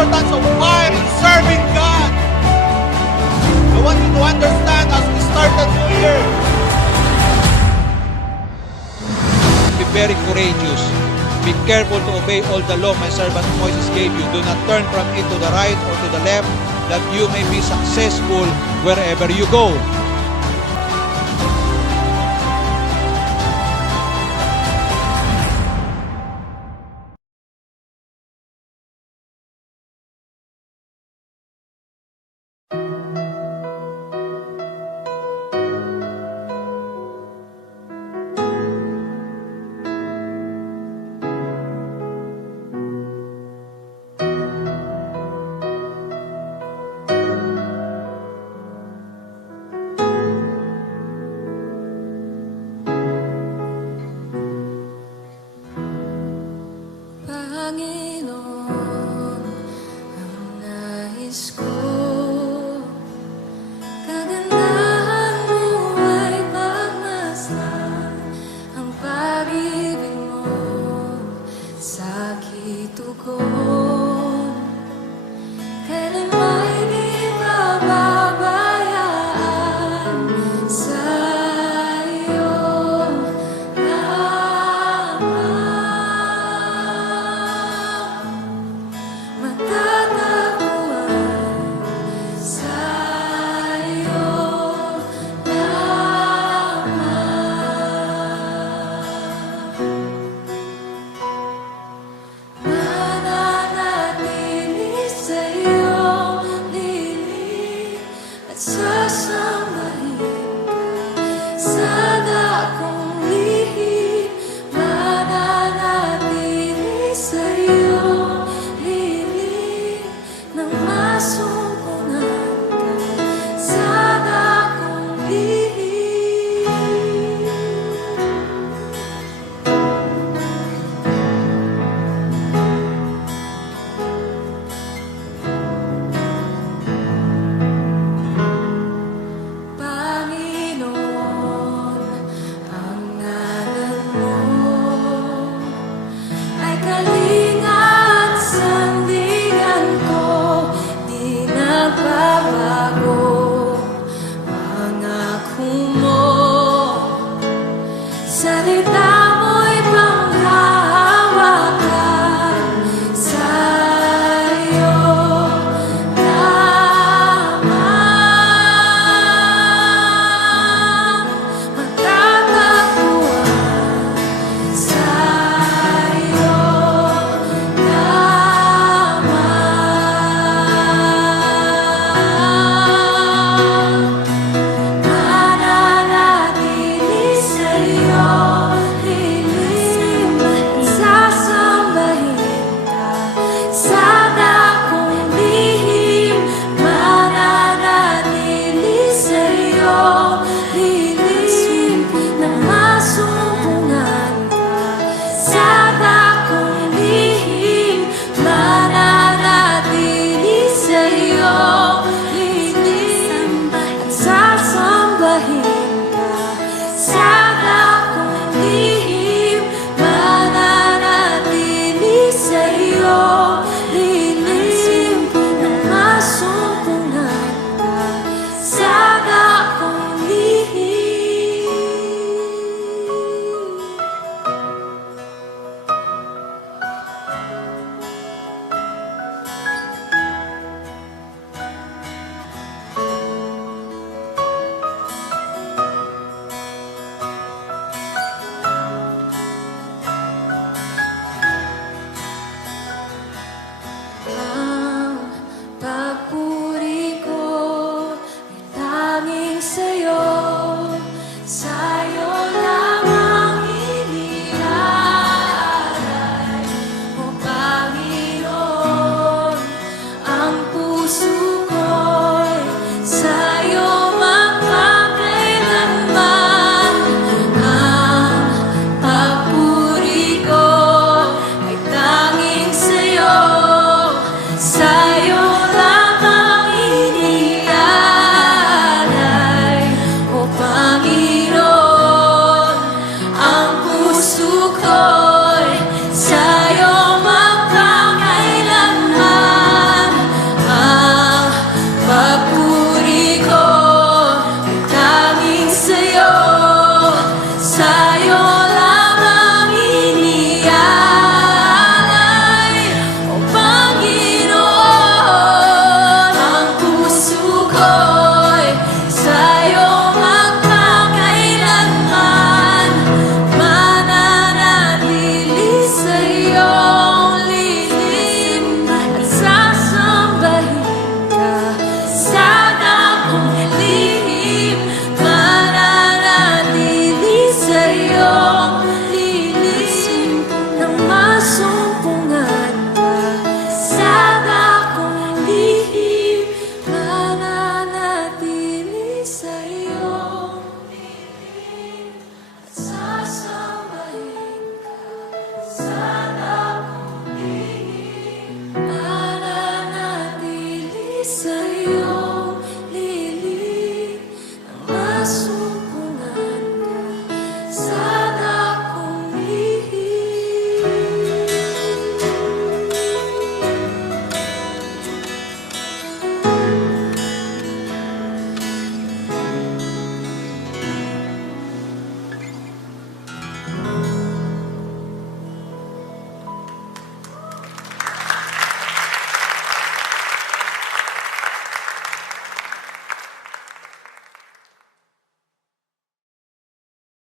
importance of fire in serving God. I want you to understand as we start the new year. Be very courageous. Be careful to obey all the law my servant Moses gave you. Do not turn from it to the right or to the left, that you may be successful wherever you go. Panginoon, ang nais ko, kagandahan mo ay pagmasdan, ang pag-ibig mo sa kitugon, kailan may di pababayaan sa iyong matatagpuan sa iyong mananatili sa iyong lilim at sasambahin ka sa dakong lihim, mananatili sa iyong lilim nang masumpungan ka sa dakong lihim. Panginoon, ang ngalan mo ay kalinga at sandigan ko, di nagbabago.